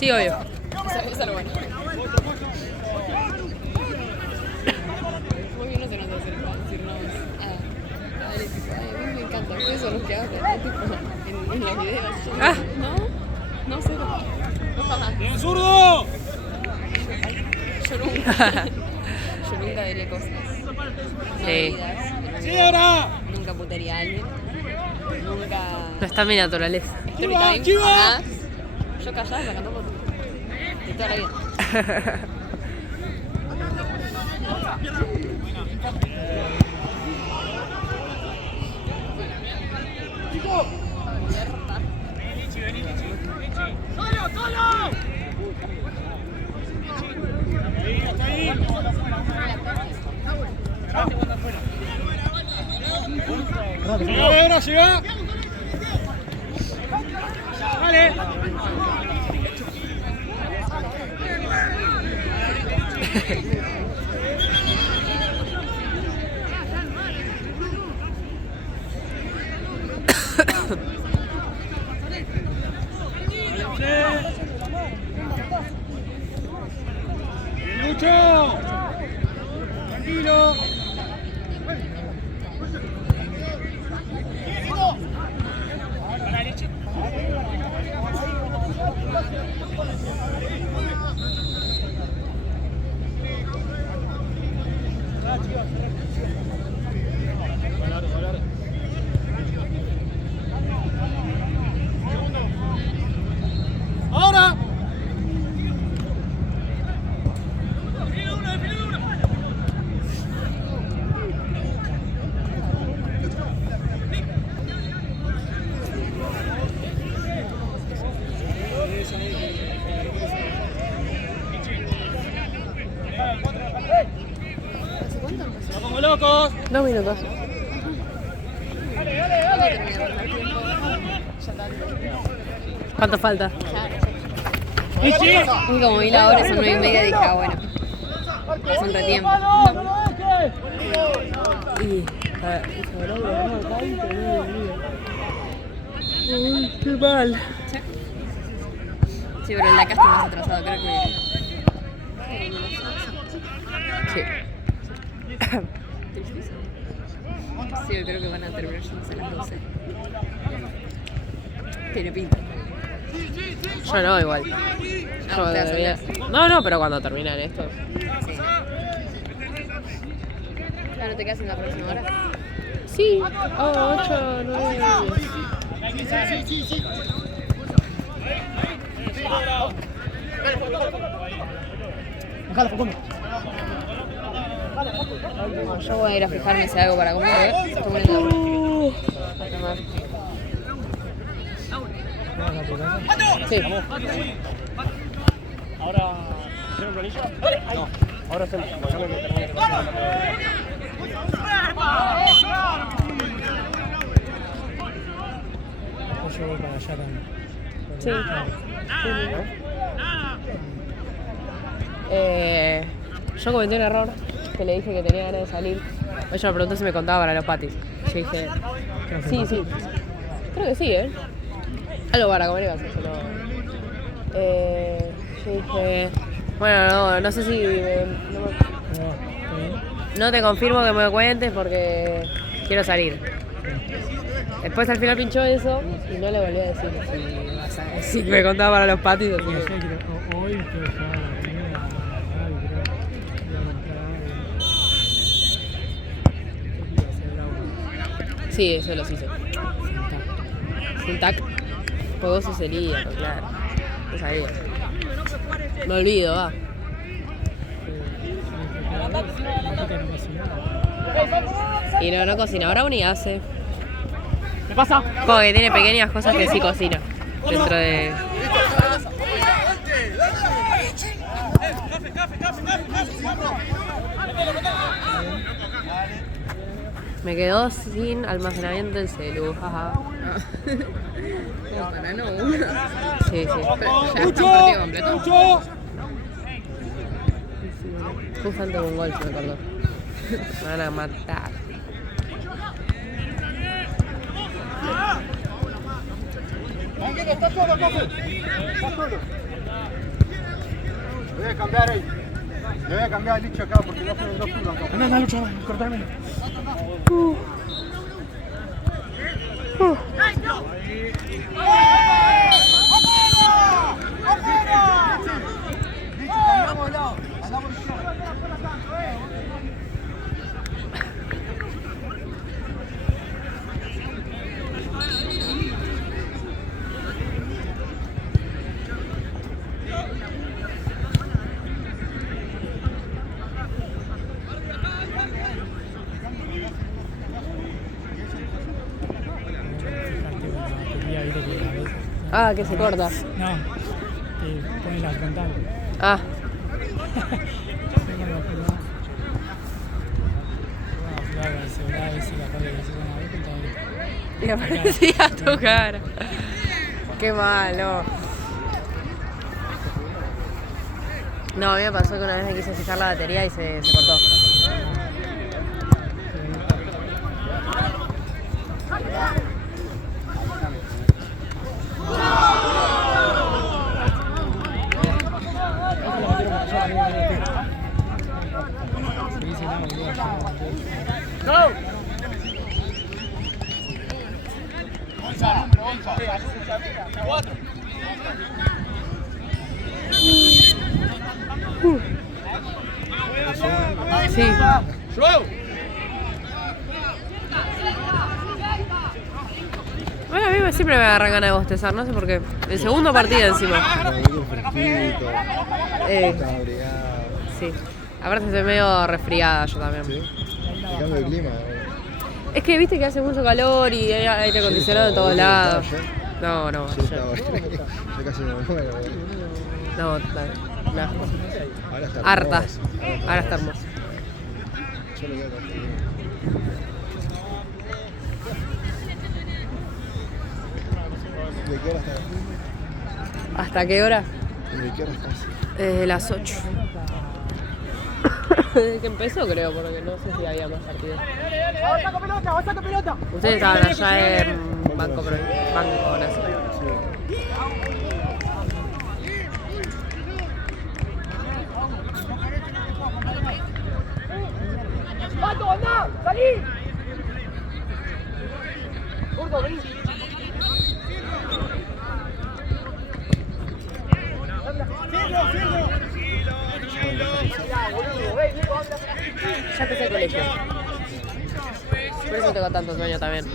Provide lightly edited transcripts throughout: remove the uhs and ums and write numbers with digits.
Sí, obvio. Esa era buena. Muy bien, no se nos hace decirnos. Dale, tipo, ay, a mí me encanta. Ustedes son los que hablan, ¿no? Tipo, en los videos. Ah. No, cero. No jamás. ¡Bien, zurdo! Yo nunca diré cosas. No Sí. debidas. ¡Sí, ahora! Nunca putearía a alguien. Nunca. No está en mi naturaleza. Story time, ¡Chiva! jamás. Yo callada me cantó de toda la vida. Ahora llega. Dale. Mucho. Tranquilo. Ahora. ¡No pongo locos! 2 minutos. ¿Cuánto falta? Y como vi la hora, son 9:30, dije, bueno, es un retiempo. Y... qué mal. Sí, pero el de acá está más atrasado, creo que. Sí. Sí, creo que van a terminar yéndose a las 12. Tiene pinta. Yo no, igual. Yo te vas a debería- hacer. No, pero cuando terminan estos. Sí. ¿No te quedas en la próxima hora? Sí. 8, 9, 10. Bueno, yo voy a ir a fijarme si hay algo para comer, ¿eh? Estoy poniendo hambre. A tomar. Sí. Ahora. ¿Tiene un planillo? No. Ahora hacemos. Déjame que termine de cocinar. Yo voy para allá también. Sí. Yo cometí un error que le dije que tenía ganas de salir. Ella me preguntó si me contaba para los patis. Yo dije, sí. Creo que sí, ¿eh? Algo para comer iba a ser, pero... yo dije, bueno, no sé si... no te confirmo que me cuentes porque quiero salir. Después al final pinchó eso y no le volví a decir si me contaba para los patis. Así que... Hoy que ya la primera, Sí, eso los hice. Sin tac. Pues vos sos el ídolo, claro. No sabía. Me olvido, va. Y no cocina. Ahora ni hace. ¿Qué pasa? Como que tiene pequeñas cosas que sí cocina. Dentro de... Me quedó sin almacenamiento el celu, jaja. No, para no. Sí. ¿Ya está un partido completo? ¡Mucho! Justo antes de un gol se me acordó. Me van a matar. Tranquilo, está solo, Cofe. Está solo. Voy a cambiar ahí. Le voy a cambiar el dicho acá porque no fueron 2-1 acá. Anda, Lucho, cortame. Ah, que se corta. No, que pone la frontal. Ah, le parecía tu cara. Qué malo. No, a mí me pasó que una vez me quise fijar la batería y se cortó. Sí. Bueno, a mí siempre me agarran ganas de bostezar, no sé por qué. El segundo partido encima. Sí. Aparte estoy medio resfriada yo también. ¿Sí? El cambio de clima. Es que viste que hace mucho calor y hay aire acondicionado en todos lados. No, no. Yo casi me muero. No, no. Ahora está Harta. hermoso. Ahora está hermoso. Yo lo quiero conseguir. ¿De qué hora está? ¿Hasta qué hora? ¿De qué hora estás? Desde las 8. Desde que empezó creo, porque no sé si había más partidos. ¡Saca pelota! Ustedes estaban allá en Banco Nacional. ¡Pato, anda! ¡Salí! ¡Gordo, vení! Ya empecé el colegio. Por eso tengo tanto sueño también.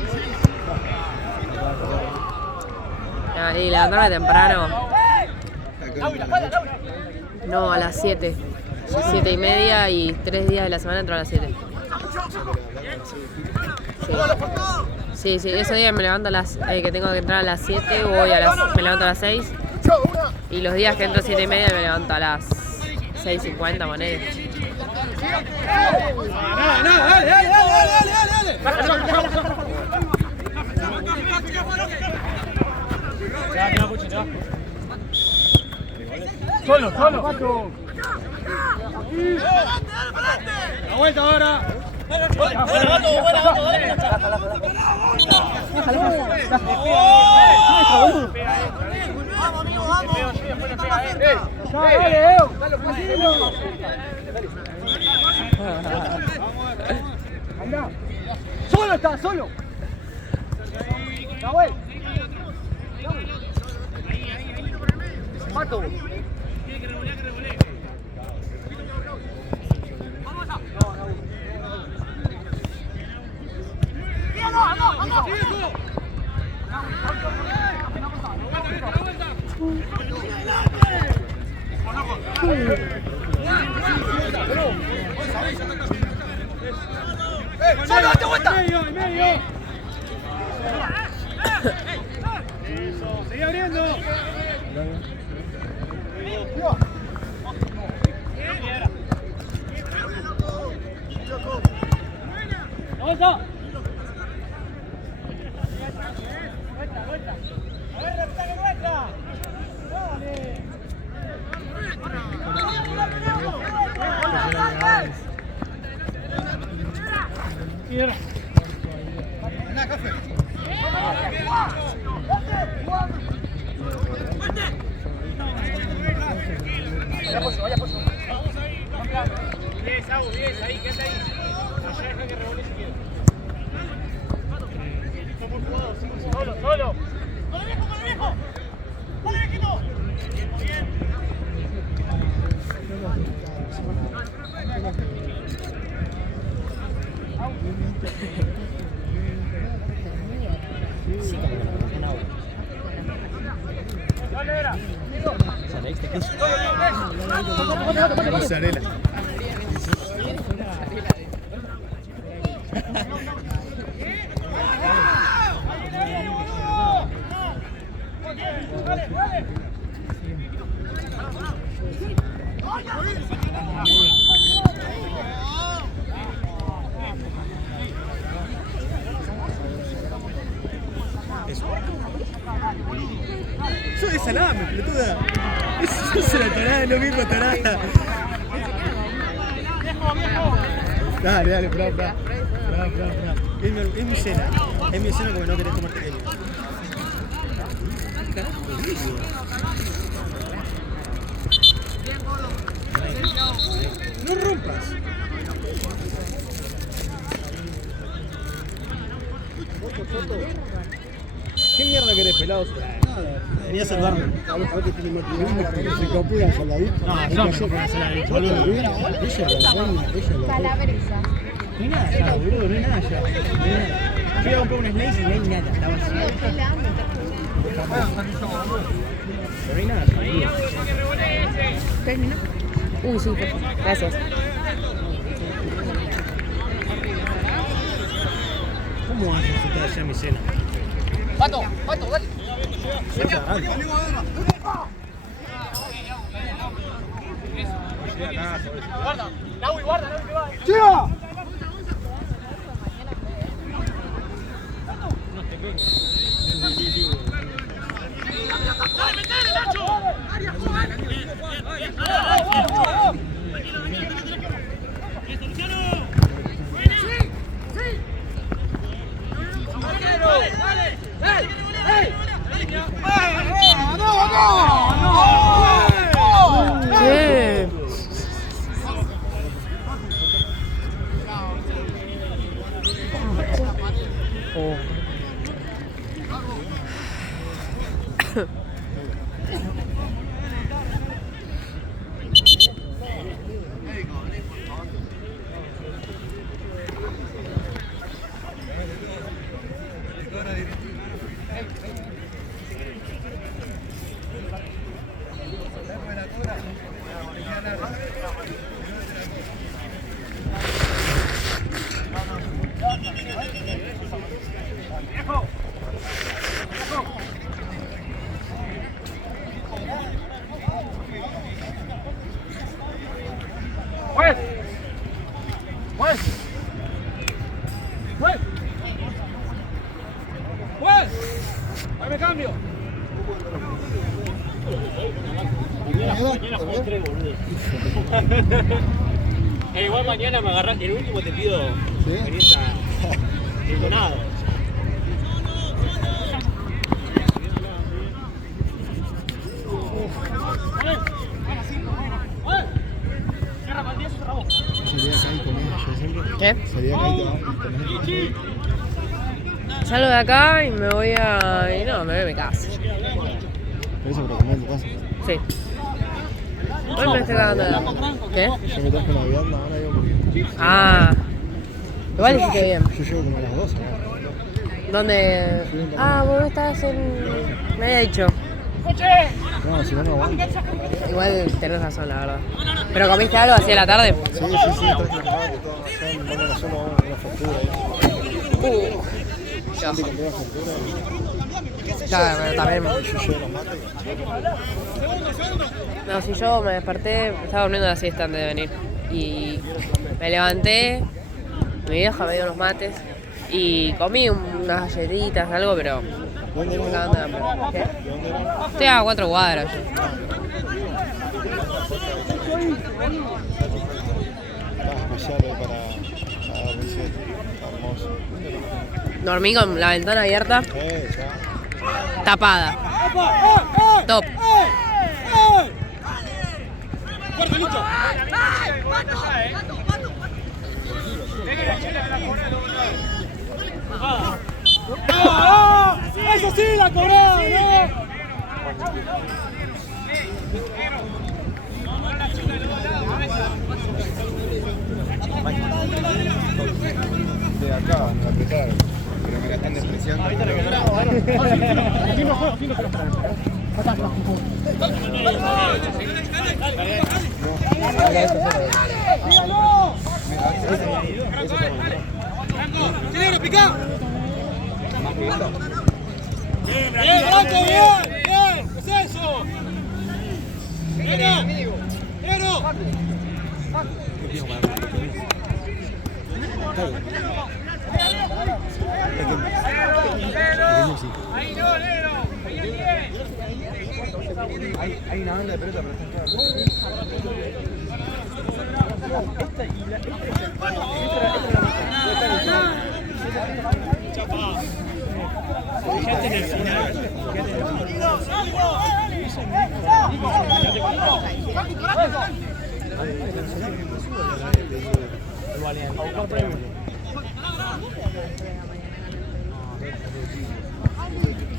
Y levantarme temprano. No, a las 7. 7:30 y 3 días de la semana entro a las 7. Sí, sí, ese día me levanto a las que tengo que entrar a las 7, me levanto a las 6. Y los días que entro a 7:30 me levanto a las 6:50, manera. Solo. La vuelta ahora. Buena, ¡Vamos, amigo, vamos! ¡Anda! ¡Solo está, solo! ¡Nahuel! ¡Pato! ¡Solo, date vuelta! ¡Medio! ¡Sigue abriendo! ¡Vuelta! Vaya, Mozzarella. Eso es salame, pelotuda. Eso es la torada, lo mismo torada. Dale, dale, fra. Es mi cena. Es mi cena porque no querés comer pequeño. No rompas. ¿Qué mierda querés, pelados? Venía a saludarme. Se compró una saladita. No, yo me compré una saladita, boludo. Calabresa. No hay nada allá, boludo, no hay nada allá. Yo iba a comprar un slice y no hay nada, está vacío. Pero no hay nada allá, boludo. ¿Terminó? Sí, perfecto. Gracias. ¿Cómo vas a disfrutar allá mi cena? Pato, dale. Guarda, Naui, que va. ¡Chiva! ¿Qué? Oh. Ahí me cambio. Mañana juego 3, boludo. Igual mañana me agarrás, el último te pido venís a Maldonado. ¿Qué? Sería que Salgo de acá y me voy a... Y no, me voy a mi casa. ¿Por eso para comer en tu casa? Sí. Hoy me estoy cagando de... ¿Qué? Yo me traje una vianda ahora yo porque... Ah. Igual hiciste bien. Yo llego como a las 12, ¿no? ¿Dónde? Ah, vos estás en... Me había dicho. No, si no, no aguanto. Igual tenés razón, la verdad. ¿Pero comiste algo así a la tarde? Sí, traje la mate y todo. Ya en mañana solo vamos a una factura ahí. Santi compró una factura Claro, pero también... y yo llevo los mates. No, si yo me desperté, estaba durmiendo la siesta antes de venir. Y me levanté, mi vieja me dio unos mates y comí unas galletitas, algo, pero... ¿Dónde me era? cagando de hambre. ¿Qué? ¿De dónde era? Estoy a 4 cuadras. Más especial para dormirse. Hermoso. Dormí con la ventana abierta, Ya. tapada. Top. Fuerte, Lucho. ¡Eso sí, la cobrada! De acá, me apretaron. Pero me la están despreciando. ¡Chileno, pica! ¡Bien, Blanco, bien! ¡Bien! ¿Qué es eso? ¡Chileno! ¡Chileno! ¡Ahí no, Lero! Hay una banda de pelota, pero están todas.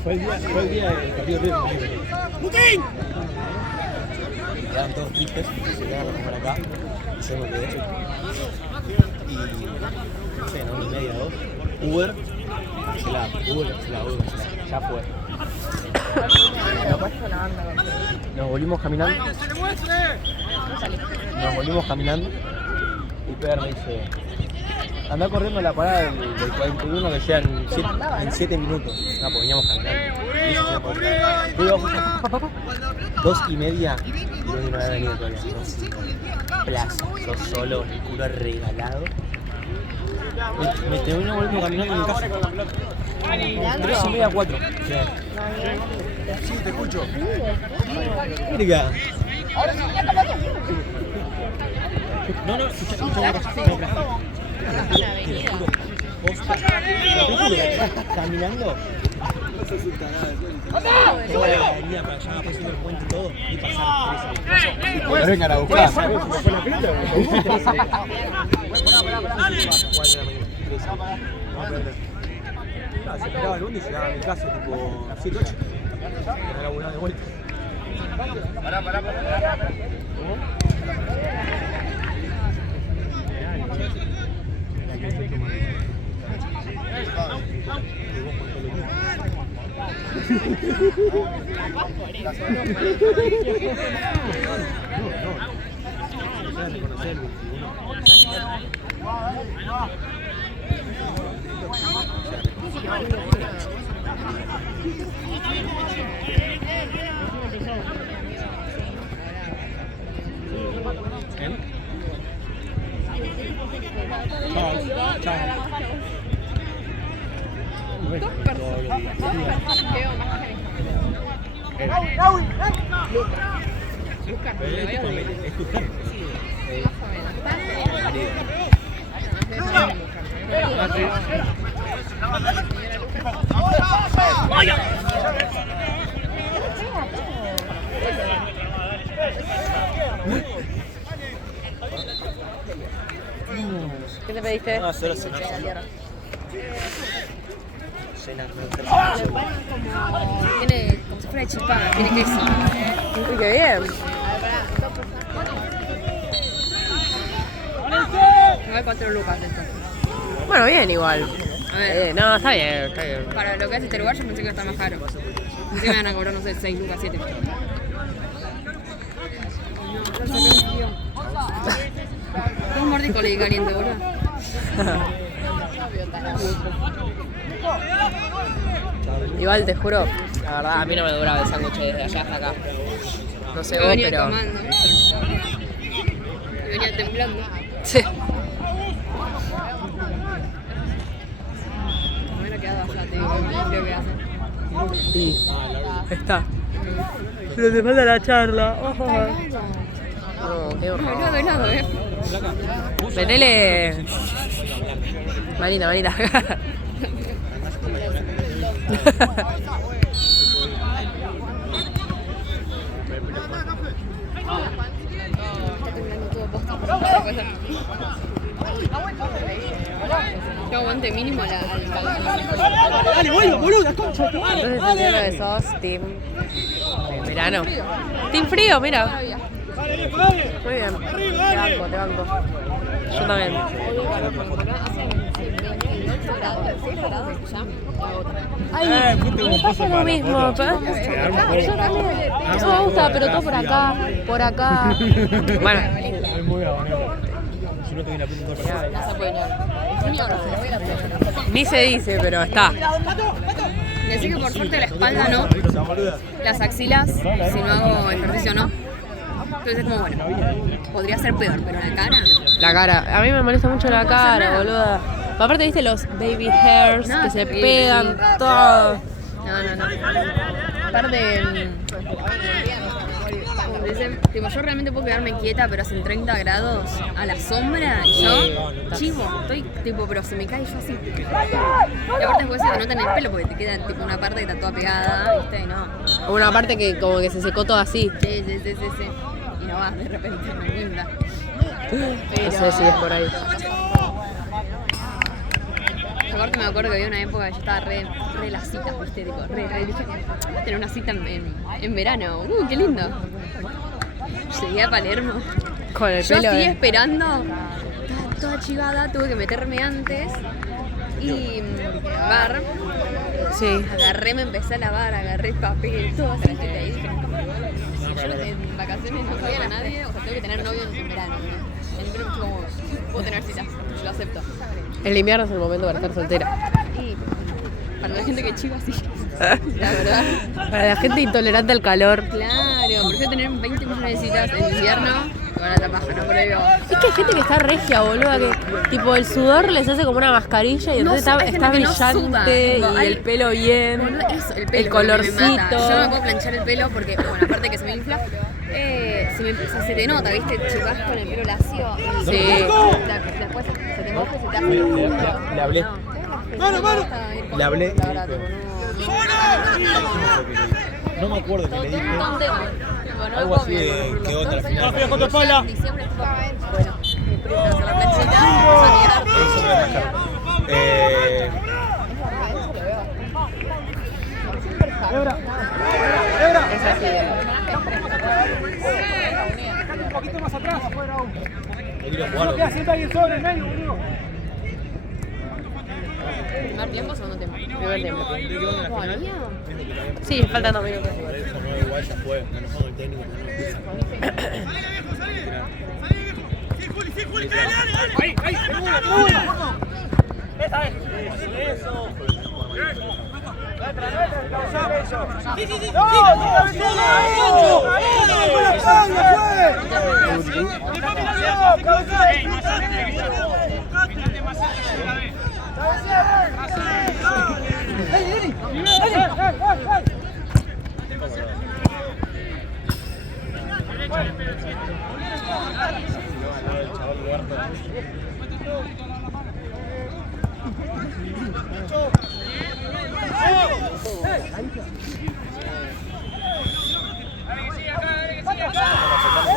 Fue el día del partido de ¡Putín! Quedan todos tristes, se quedan a comer acá, hacemos de hecho. Y no sé, ¿no? 1:30, 2. Uber, cancelado, ya fue. Nos volvimos caminando. Y Pedro me dice, anda corriendo a la parada del 41 que llega en 7 minutos. No, pues veníamos caminando. Digo, papá, 2:30 y no había venido todavía. Plaza, sos solo, el culo regalado. Me termino volviendo caminando en mi casa. 3:30, 4. Sí, te escucho. Verga. No, escucha, caminando. Tengo la galería para allá, pasando el puente y todo, y pasar 3 vengan a buscar. Se esperaba el lunes y llegaba a mi casa tipo 7, 8. Para laburar de vuelta. Pará. ¿Qué te pediste? No, solo cenar. Tiene como si fuera chipá, tiene queso. Uy, qué bien. Me voy 4 lucas de esto. Bueno, bien igual. A ver, No, está bien. para lo que hace este lugar yo pensé que iba a estar más caro. Encima me van a cobrar, no sé, 6 lucas, 7. Un mordisco le di caliente, boludo. Igual te juro, la verdad, a mí no me duraba el sándwich desde allá hasta acá. No sé Yo vos, venía pero... tomando. Y venía temblando. Sí. Me hubiera quedado allá, te digo, creo que hace. Sí. Está. Pero te falta la charla. No, qué horror. Me quedo velado, Metele... Manita. Está temblando todo posta. Yo aguante mínimo al Dale, vuelvo, boluda, concha. Entonces entiendo que sos team verano. Team frío, mira. Muy bien. Te banco. Yo también. Ay, me pasa lo mismo. Yo también. No me gusta, pero todo por acá. Por acá. Bueno. Es muy abonado. Si no te viene a pintar Ni se dice, pero está. Decí que por suerte la espalda no, las axilas, si no hago ejercicio no. Entonces es como, bueno, podría ser peor, pero la cara... La cara. A mí me molesta mucho la cara, boluda. Aparte, viste los baby hairs No, que se sí, pegan sí. todo. No. Aparte, dicen, tipo, yo realmente puedo quedarme quieta, pero hacen 30 grados a la sombra y yo, chivo, estoy tipo, pero se me cae yo así. Y aparte después se te nota en el pelo porque te queda tipo una parte que está toda pegada, ¿viste? Y no. Una parte que como que se secó todo así. Sí. Y no vas de repente, me linda. No sé si es por ahí. Aparte me acuerdo que había una época que yo estaba re las citas, ¿viste? Tipo, dije, voy a tener una cita en verano. Qué lindo. Llegué a Palermo. Con el Yo pelo. estoy esperando, estaba toda chivada, tuve que meterme antes. Y bar, Sí. agarré, me empecé a lavar, agarré papel, todo así, y ahí dije, ¿cómo? Si yo en vacaciones no sabía a nadie, o sea, tengo que tener novio en verano. En invierno es como, puedo tener citas, yo lo acepto. El invierno es el momento para estar soltera. Y para la gente que chiva, sí. La verdad. Para la gente intolerante al calor. Claro, prefiero tener 20 millones de citas en invierno que van a la paja, ¿no? Pero digo, Es que hay gente que está regia, boluda, que tipo el sudor les hace como una mascarilla y No, entonces hay está gente que no brillante suda. y Ay, el pelo bien. boludo, eso, el pelo. El colorcito. Me mata. Yo no me puedo planchar el pelo porque, bueno, aparte que se me infla, se te nota, ¿viste? Chivas con el pelo lacio. Y Sí. Después se te moja y se te hace un punto. Le hablé. Le hablé. No me acuerdo qué le dije. Algo así de que otra final. Rápido con tu espalda. Diciembre estuvo bueno, mi primo hace la planchita, Eso me va a dejar. Es así. Un poquito más atrás. Le quiero jugar. Queda siempre alguien solo en el medio, boludo. ¿Primer tiempo o segundo tiempo? Primer tiempo. ¿Todavía? Sí, faltan 2 minutos. Eso no, igual ya fue. Me enojó el técnico. Ahí, esa es. Eso.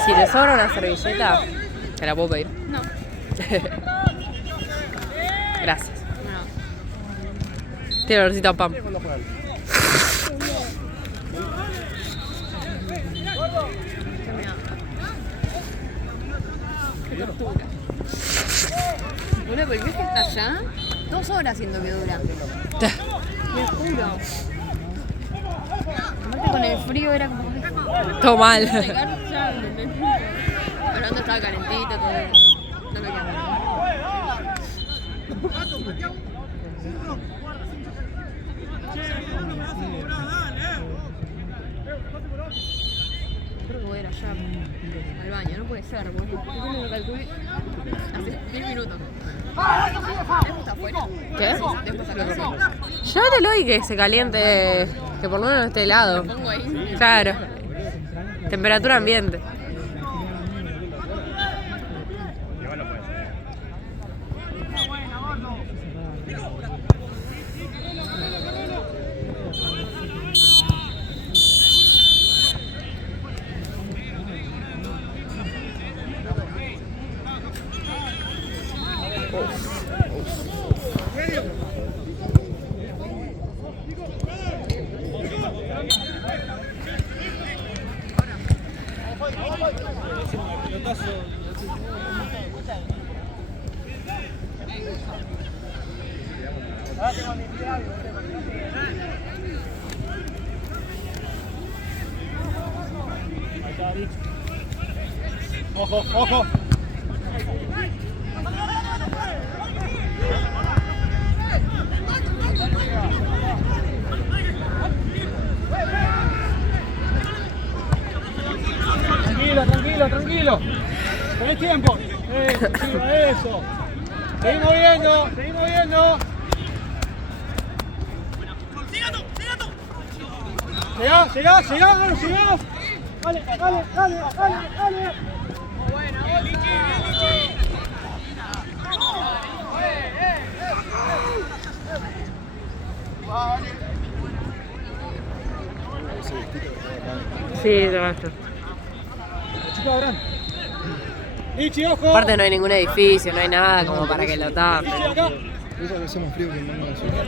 Si te sobra una servilleta, te la puedo pedir. No. Gracias. No. Tiene olorcito a pan. Qué tortura. Boludo, pero el viaje hasta allá, 2 horas siento que dura. Me juro. Aparte con el frío era como... Todo mal. Hablando estaba calentito, todo. No me queda. Creo que voy a ir allá al baño, no puede ser, boludo. Yo me lo calculé hace 10 minutos. ¿Dejo está afuera? ¿Qué? ¿Dejo está acá? Llévatelo y que se caliente, que por lo menos esté helado. Lo pongo ahí. Claro. Temperatura ambiente. Ojo, ojo. Tranquilo, tranquilo, tranquilo. Tenés tiempo. Eso. Seguimos viendo, seguimos viendo. Llegá, llegá, llegá, dale, llegá. Dale, dale, dale, dale, dale. Sí, lo maestro. Chico, Abraham. Lichi, ojo. Aparte no hay ningún edificio, no hay nada como para que lo tapen. Lichi, acá. Eso que hace más frío que en una ciudad.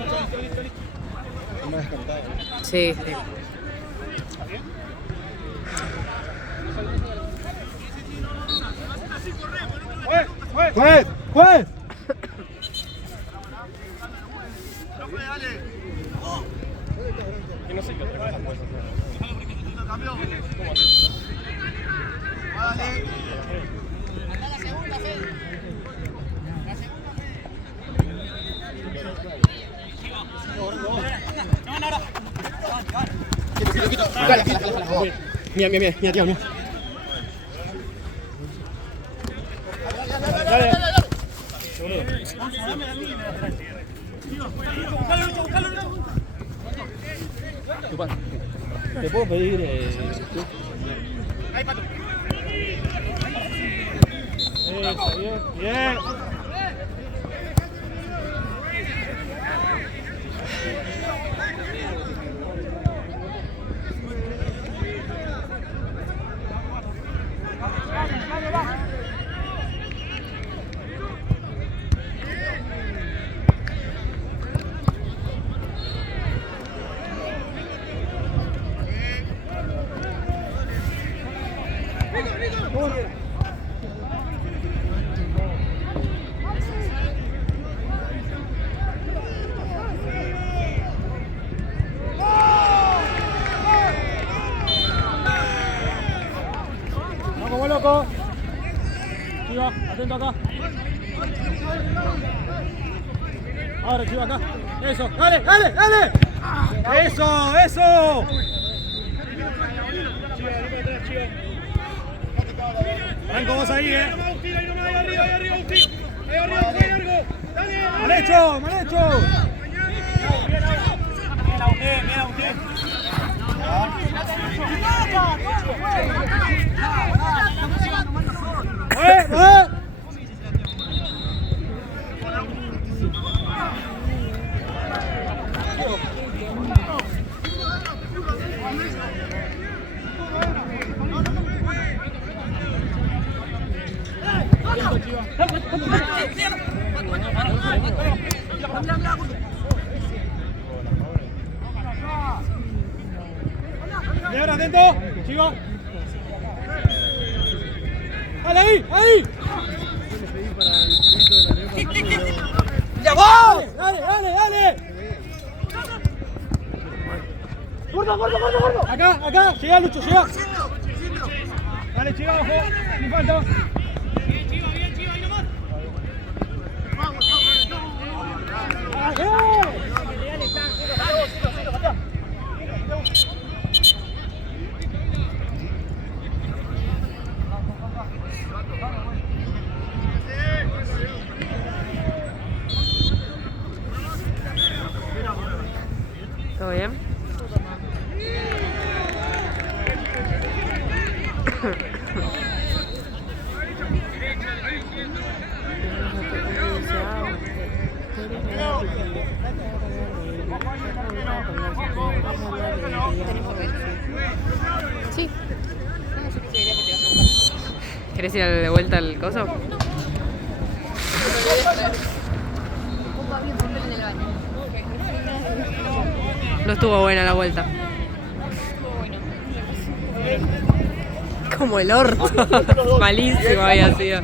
Es más descartado. Sí, sí. ¡Juez! ¡Juez! Que no sé qué otra cosa puedes hacer. Mira, mira, mira, mira, tío, mira. ¿Te puedo pedir Eso, bien, bien. Vamos, loco. Chiva, atento acá. Ahora, Chiva, acá. Eso, dale, dale, dale. Eso, eso. Franco, vos ahí, Mal hecho, mal hecho. Y ahora atento, Chiva. Dale ahí, ahí. ¡Ya va! Dale, dale, dale. Gordo, gordo, gordo, gordo. Acá, acá, llega Lucho, llega. Dale, Chiva, ojo, sin falta. Bien, Chiva, ahí nomás. Vamos, ¿Todo bien? Sí. ¿Querés ir de vuelta al coso? No estuvo buena la vuelta. Como el orto. Malísimo había sido.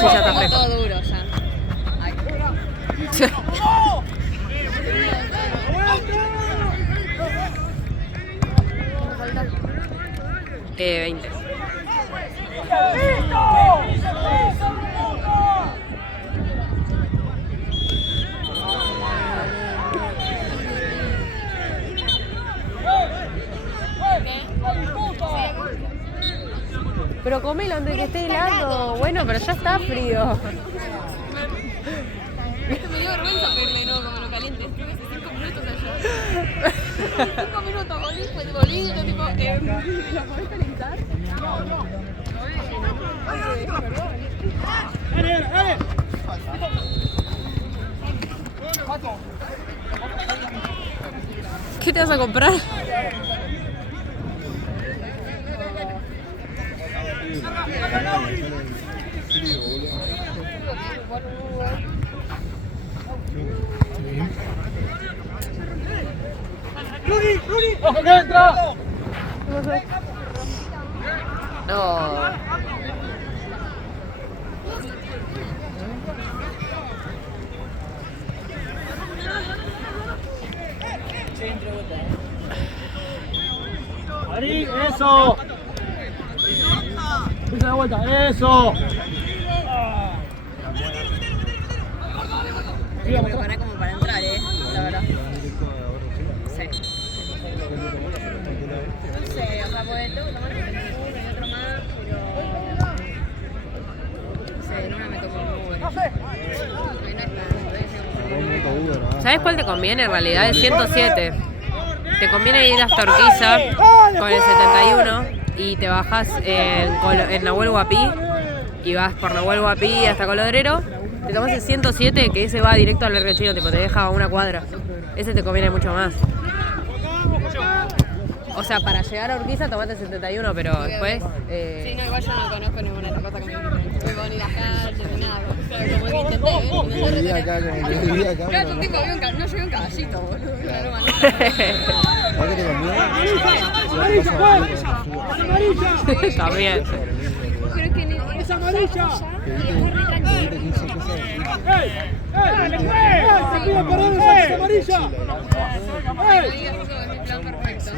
Sí, ya está fresco. Todo duro ya. Ay. ¿Cuánto falta? 20. Pero comelo antes de que esté helado. Bueno, pero ya está frío. Me dio vergüenza pedirle no como lo caliente. Estuve hace 5 minutos allá. 5 minutos, volví, yo tipo, ¿la podés calentar? Dale, dale. ¿Qué te vas a comprar? Rudy, ojo que entra. No. Ari, eso. Pisa de vuelta, eso. Me preparé como para entrar, la verdad. Sí. No sé, o sea, pues tengo que tomar uno y otro más, pero... No sé, en una me tomo un Uber. No es tanto, ¿Sabes cuál te conviene en realidad? El 107. Te conviene ir hasta Urquiza con el 71 y te bajas en Nahuel Huapi y vas por Nahuel Huapi hasta Colodrero. Te tomas el 107 que ese va directo al Barrio Chino, tipo te deja a una cuadra. Ese te conviene mucho más. O sea, para llegar a Urquiza tomate el 71, pero después... Sí, no, igual yo no conozco ninguna otra cosa que me puedo ni las calles ni nada. O sea, como que intenté, Vivía acá, como que vivía acá. Claro, un tipo no llevé un caballito, boludo. Claro, ¿Sabes qué tengo miedo? Amarilla, Juan. Amarilla. También. Creo que ni Es amarilla. ¡Ey! ¡Dale, güey! ¡Se pide por eso! ¡Es amarilla! no digas eso, es mi plan perfecto. Yo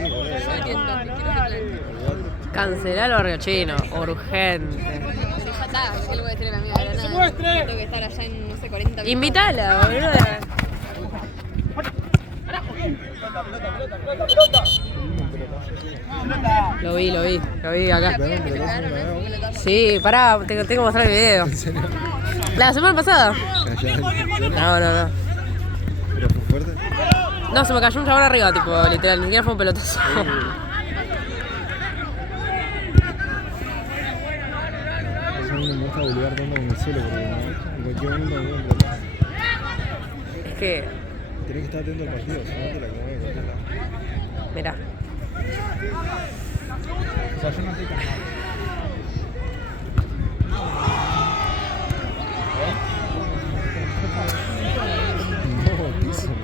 entiendo, quiero ese plan. Cancelar el Barrio Chino, urgente. Pero ya está, ¿qué le voy a decir a mi amiga? De la nada. muestre! Tengo que estar allá en, no sé, 40 minutos. Invítala, boludo. Lo vi acá. Sí, pará, tengo que mostrar el video. La semana pasada. No. ¿Pero fue fuerte? No, se me cayó un chabón arriba, tipo, literal, ni siquiera fue un pelotazo. Eso a mí no me gusta volver dando en el suelo porque en cualquier momento me voy a explotar. Es que, Tenés que estar atento al partido, si no te la comés de cualquier lado. mirá. O sea, yo no estoy cansado.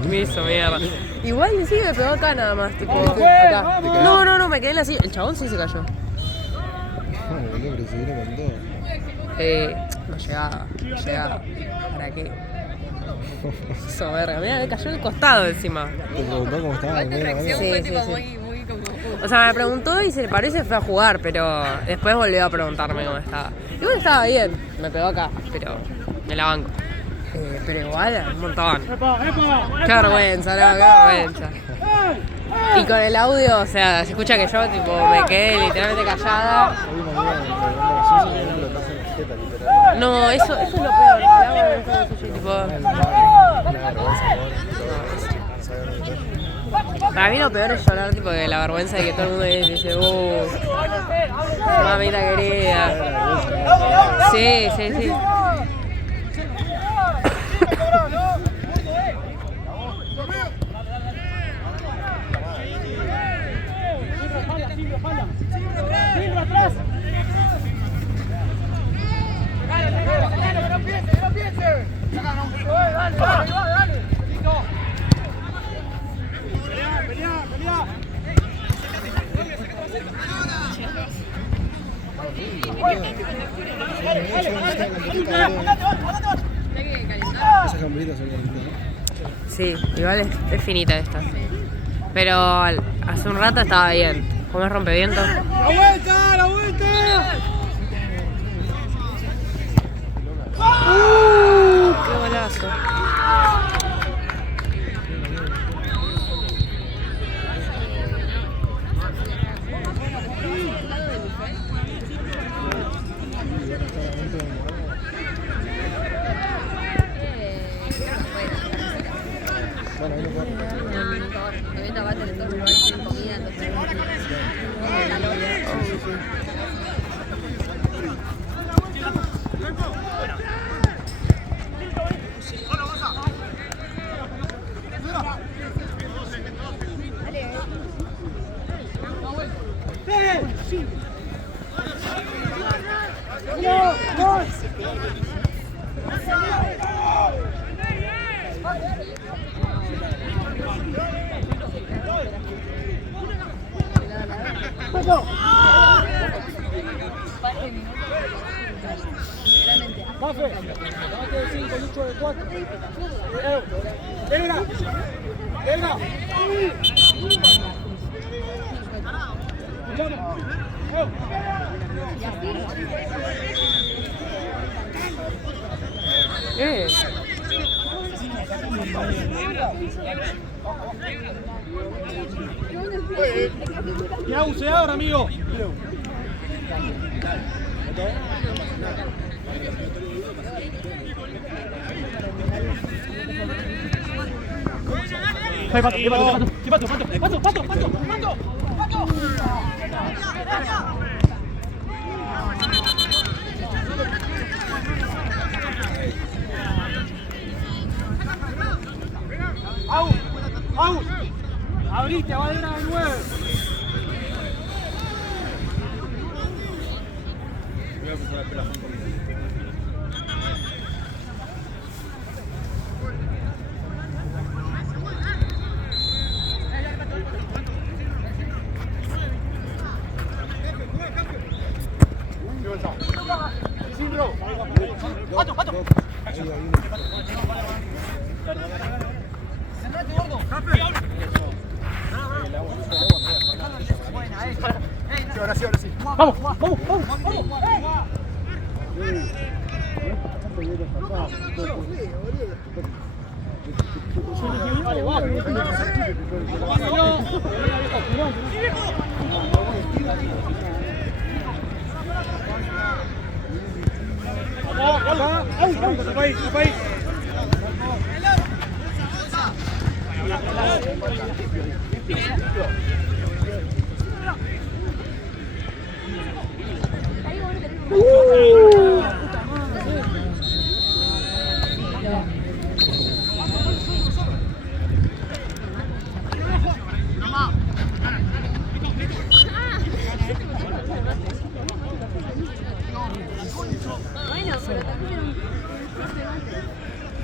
Me hizo mierda. Igual sí me pegó acá nada más, tipo, Vamos, acá. vamos. No, me quedé en la silla. El chabón sí se cayó. No, boludo, pero se viene con todo. No llegaba. ¿Para qué? Eso, verga. Mirá, me cayó en el costado encima. Te preguntó cómo estaba. Igual tu reacción Sí, fue sí, tipo sí. muy como... O sea, me preguntó y se le paró y se fue a jugar, pero después volvió a preguntarme cómo estaba. Igual estaba bien, me pegó acá, pero me la banco. Pero igual, un montón. Qué vergüenza, no, qué vergüenza. Y con el audio, o sea, se escucha que yo tipo me quedé literalmente callada. Hoy una amiga entregando la silla y un pelotazo en la jeta, literal. No, eso es lo peor. El agua de eso, tipo. Una vergüenza, Para mí lo peor es llorar, tipo, de la vergüenza de que todo el mundo dice, mamita querida. Sí. Silva atrás. Dale, que no piense. Dale. Listo. Pelea. Esas camperitas son lindas. Sí, igual es finita esta. Pero hace un rato estaba bien. ¿Cómo es rompeviento? ¡La vuelta! ¡La vuelta! ¡Qué golazo! Ahorita va a tener todos los lugares sin comida, entonces. Mafe, date de 5, Lucho de 4. Negra. Ya buceador, amigo. Pato. Aus. Abriste, Badera de 9. Voy a empezar a esperar un poquito. Pato. Ahora sí. Vamos. País. Bueno, pero también un profe mate.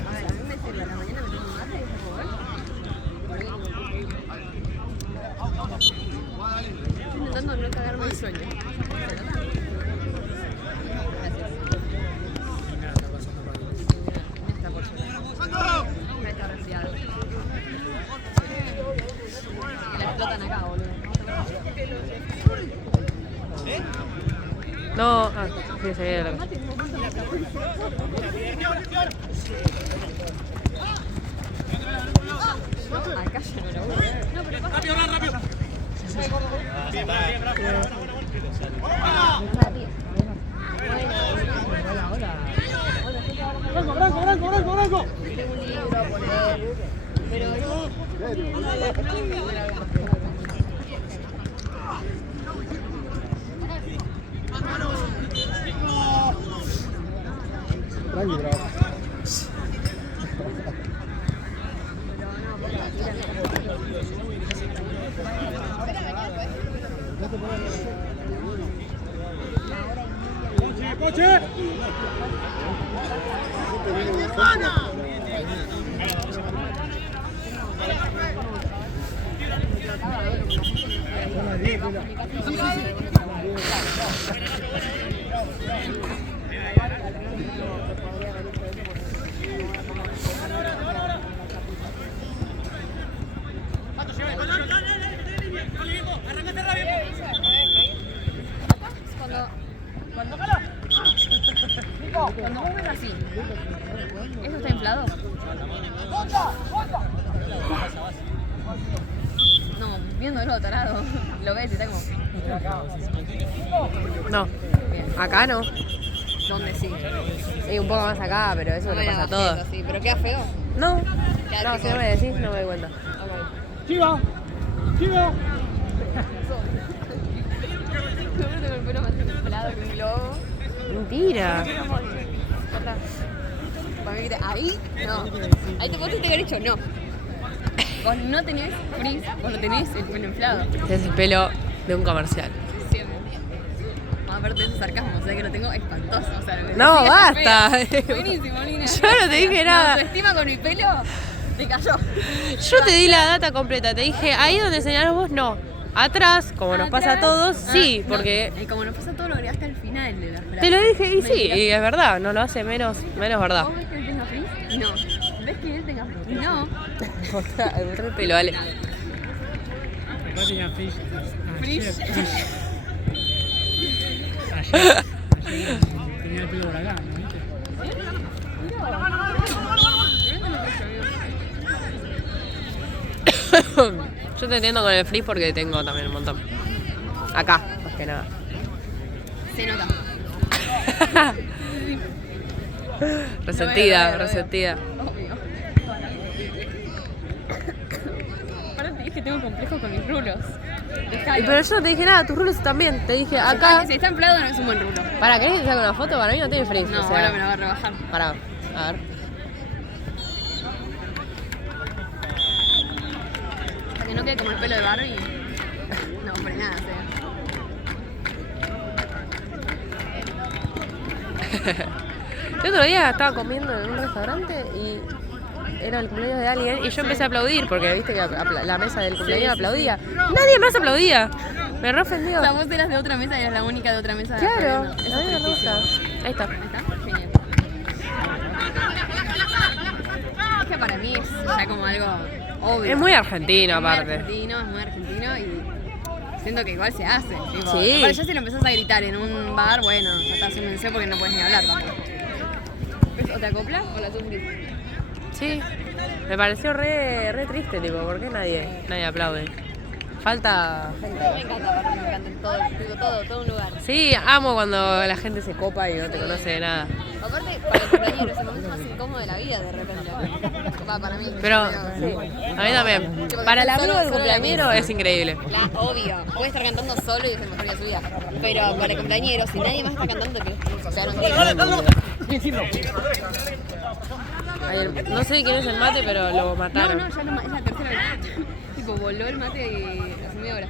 A ver, a mí me sirve a la mañana me tomo un mate y después estoy intentando no cagarme el sueño. Está por llegar. Me está resfriado. La explotan acá, boludo. No, sí, se ve la cosa. Acá ya no lo voy. No, pero pasa. Rápido. Branco. Tengo un libro a poner. Pero Tranqui, bravo. Coche. Cuando vos ves así, ¿eso está inflado? No, viéndolo, tarado. Lo ves y está como... No, Bien. acá no. ¿Dónde sí? Sí, un poco más acá, pero eso No le me pasa a da todos. así, pero queda feo. No, Queda no, tipo- si no me decís, no me doy cuenta. Chiva. Chiva. Seguro tengo el pelo más inflado que un globo. Mentira. Para mí que ahí, no. Ahí te podés haber dicho no. Vos no tenés frizz, vos no tenés el pelo inflado. Este es el pelo de un comercial. Siempre. Aparte de ese sarcasmo, o sea que lo tengo espantoso. O sea, lo que No, decís es basta. feo. Buenísimo, Lina. Yo no te dije nada. Tu estima con mi pelo te cayó. Yo te di la data completa, te dije, ahí donde señalás vos, no. Atrás, como nos pasa a Atrás. todos, sí, No, porque y como nos pasa a todos, lo agregaste al final de la frase. te lo dije y sí, Mentira. y es verdad, no lo hace menos verdad. ¿Vos ves que él tenga frizz? No. ¿Ves que él tenga frizz? No. O sea, el re pelo, vale. Acá tenía fish. Frizz. Ayer tenía el pelo por acá, ¿no viste? Yo te entiendo con el frizz porque tengo también un montón. Acá, más que nada. Se nota. Resentida, Lo veo. resentida. Obvio. Ahora te dije que tengo complejo con mis rulos. Dejalo. Pero yo no te dije nada, tus rulos también. Te dije acá. Si está inflado no es un buen rulo. ¿Para querés que te saque una foto? Para mí no tiene frizz. No, o sea, ahora me lo va a rebajar. Pará, a ver. Hasta que no quede como el pelo de Barbie. No, frenás, El otro día estaba comiendo en un restaurante y era el cumpleaños de alguien y yo empecé a aplaudir porque viste que la mesa del cumpleaños aplaudía. Nadie más aplaudía. Me re ofendió. O sea, vos eras de otra mesa y eras la única de otra mesa. Claro, aplaudiendo. Eso a mí es me tristísimo. gusta. Ahí está. Ahí está, genial. Es que para mí es ya como algo obvio. Es muy argentino Es muy aparte. argentino, es muy argentino y siento que igual se hace. Tipo, Sí. aparte, ya si lo empezás a gritar en un bar, bueno, ya está, súmense porque no puedes ni hablar tampoco. ¿Ves? ¿O te acoplas o la sufrís? Sí. Me pareció re triste, tipo, ¿por qué nadie aplaude? Falta gente. Me encanta, aparte, me encanta todo un lugar. Sí, amo cuando la gente se copa y no te conoce de nada. Aparte, para el cumpleañero es el momento más incómodo de la vida, de repente. Va, para mí. Pero, Pero, sí, a mí también. Para el amigo del cumpleañero es increíble. Obvio, puede estar cantando solo y es el mejor día de su vida. Pero para el cumpleañero, si nadie más está cantando, te quedas No sé quién es el mate, pero lo No, mataron. no, ya es la tercera vez. Tipo, voló el mate y hace media hora.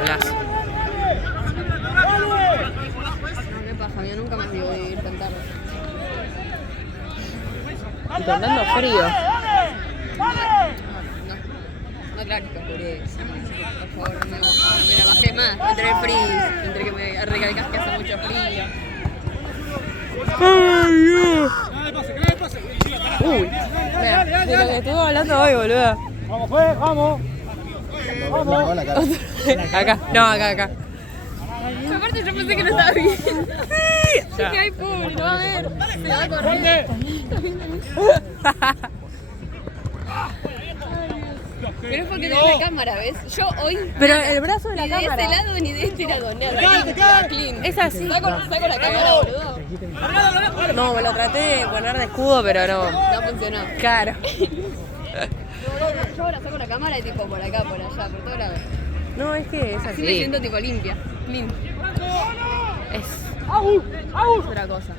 Golazo. No, qué paja, yo nunca más digo de ir tan tarde. Y cantando frío. No, claro, que oscurece. Por favor, no me la bajé más. Entre el frío, entre que me recalcas que hace mucho frío. Uy, mira, de lo que estuvo hablando hoy, boluda. Vamos, pues, vamos. Acá, no, acá. Aparte yo pensé que no estaba bien. Ya. Dije, ay, pobre, lo va a ver. Se va a correr. Pero es porque tenés la cámara, ¿ves? Yo hoy... Pero el brazo de la ni de cámara. ese lado ni de este lado, nada. Clean. Es así. Saco la cámara, boludo. No, me lo traté de poner de escudo, pero no. No funcionó. Claro. Yo ahora saco la cámara y tipo por acá, por allá, por todos lados. No, es que es Así me así. siento tipo limpia. Clean. Es Es otra cosa.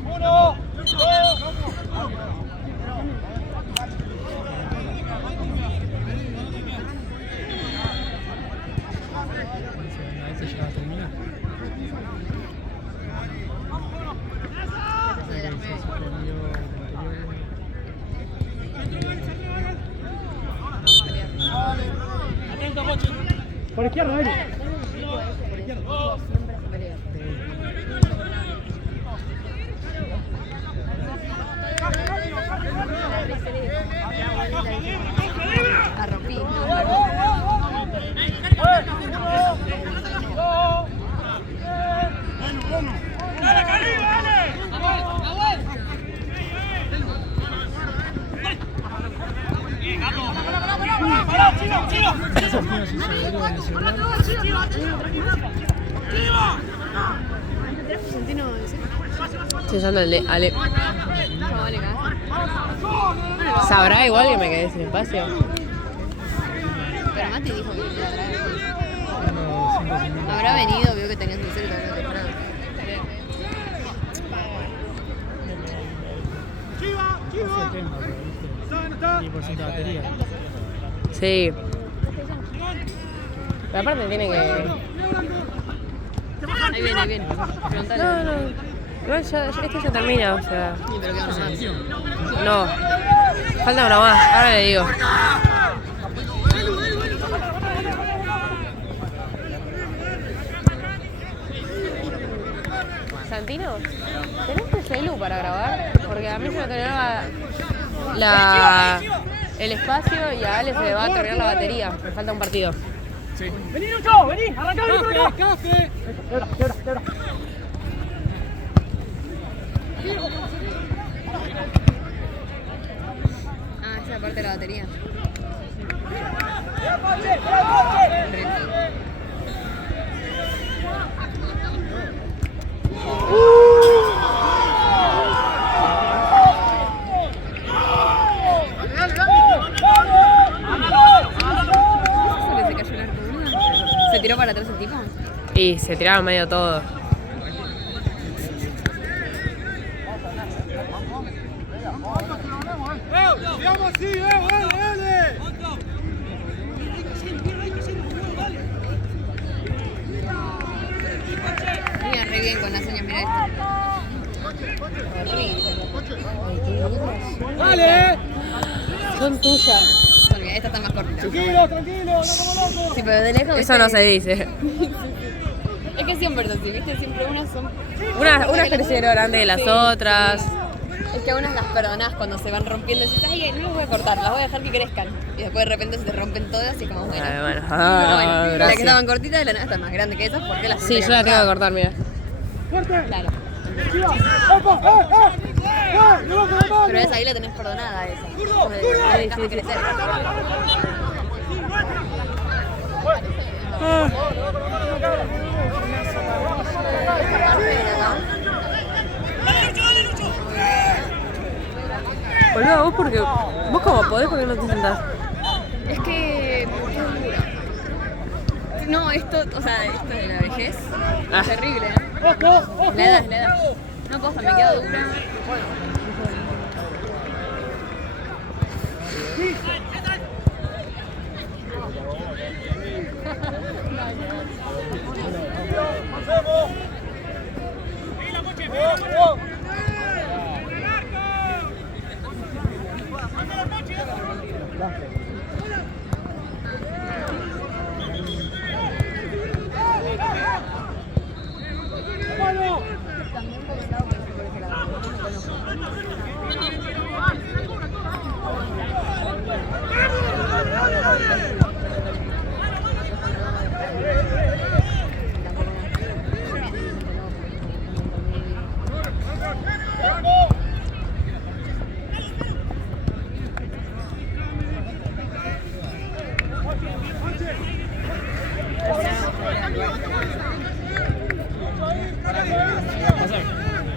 ¿Cuándo? no. Este ya va a terminar. De las nueve. Atento, Pochi. Por izquierda, Eli. La rompí. Estoy usando el de Ale. No, vale, ¿Sabrá igual que me quedé sin espacio? pero Mati dijo que venía a traer. Habrá venido, vio que tenías un cero y te habrá Y por ciento de batería. Sí. Pero aparte tiene que... Ahí viene, ahí viene. Preguntale. No, no. Igual ya, este ya termina, o sea... Sí, pero queda una más. No. Falta una más, ahora le digo. Santino, ¿tenés tu celu para grabar? Porque a mí se me terminaba el espacio y a Ale se le va a terminar la batería. Me falta un partido. Vení, Lucho, vení, arrancá, vení por acá. ¡Café! Quebra. Ah, esa parte de la batería. Se cayó el arco, boludo. ¿Se tiró para atrás el tipo? Y se tiraba medio todo. Sigamos así, dale. Mira, re bien con las uñas, mira esto. Dale. Son tuyas. Olvida, esta está más cortita. Tranquilo, no como loco. Sí, pero de lejos. Eso no se dice. Es que siempre es así, ¿viste? Siempre unas son. Unas crecieron antes de las otras. Es que a unas las perdonás cuando se van rompiendo y dices, ay, no las voy a cortar, las voy a dejar que crezcan. Y después de repente se te rompen todas y como, bueno. Ay, bueno. Pero bueno, las que Gracias. estaban cortitas de la nada están más grandes que esas porque las Sí, yo la tengo que cortar, mira. Fuerte. Claro. ¡Opa! ¡No con la mano! Pero esa ahí la tenés perdonada, esa. ¡Zurdo! La dejaste crecer. Boludo, vos porque... Vos como podés, ¿por qué no te sentás? Es que. No, esto, o sea, esto de la vejez Ah. es terrible, ¿eh? ¡Ojo! La edad, la edad. No, posta, me quedo dura.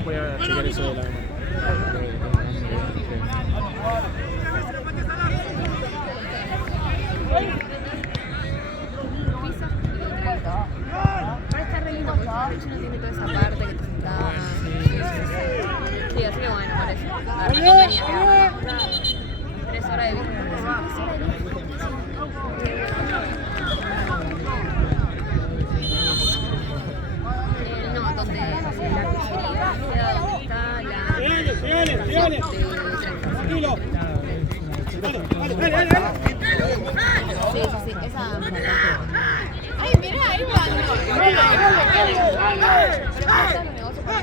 Voy a checar eso de la Pero está re lindo porque el techo no tiene toda esa parte que te sentaba. Sí, así que bueno, parece. La reconvenía. 3 horas de viaje. No, donde la pizzería queda donde está la. Llegale. Tranquilo. Sí, esa.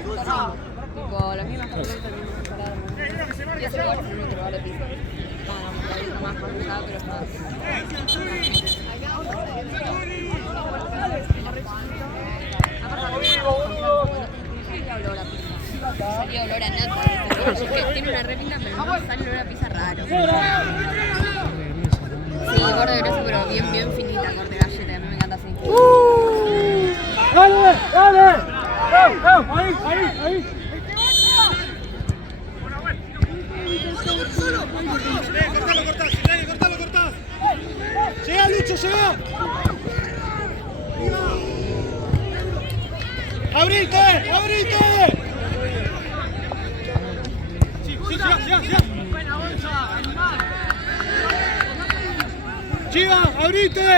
Tipo, las mismas cosas que mismo separado. Y ese lugar es el único lugar de pizza. Más allá, pero está. Salía olor a pizza. Salía olor a nata. Es que tiene una repinta, pero no sale olor a pizza raro. Sí, borde grueso, pero bien finita, corte galleta. A mí me encanta así. ¡Dale! ¡Dale! ¡Ahí! Cortalo. Llega, Lucho, llega. ¡Abrite! Sí, llega. Chiva, abrite.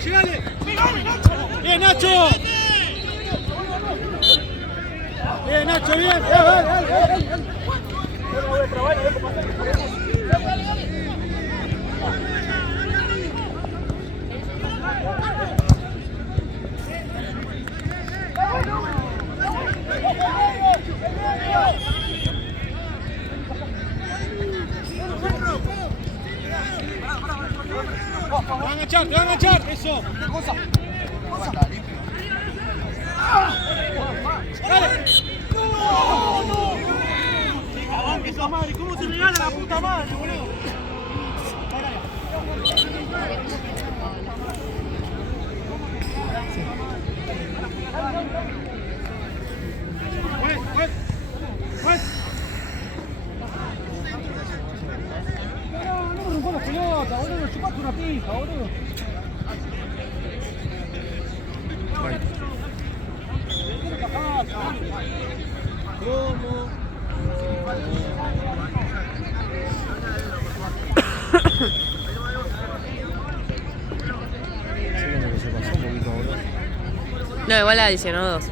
Llegale. Bien, Nacho. Bien, Nacho, bien. Te van a echar, eso. Dale. No, que sos madre, ¿cómo se regala la puta madre, boludo? Juez. No me rompas las pelotas, boludo, chupaste una pija, boludo. ¿Cómo? No, igual la adicionó 2.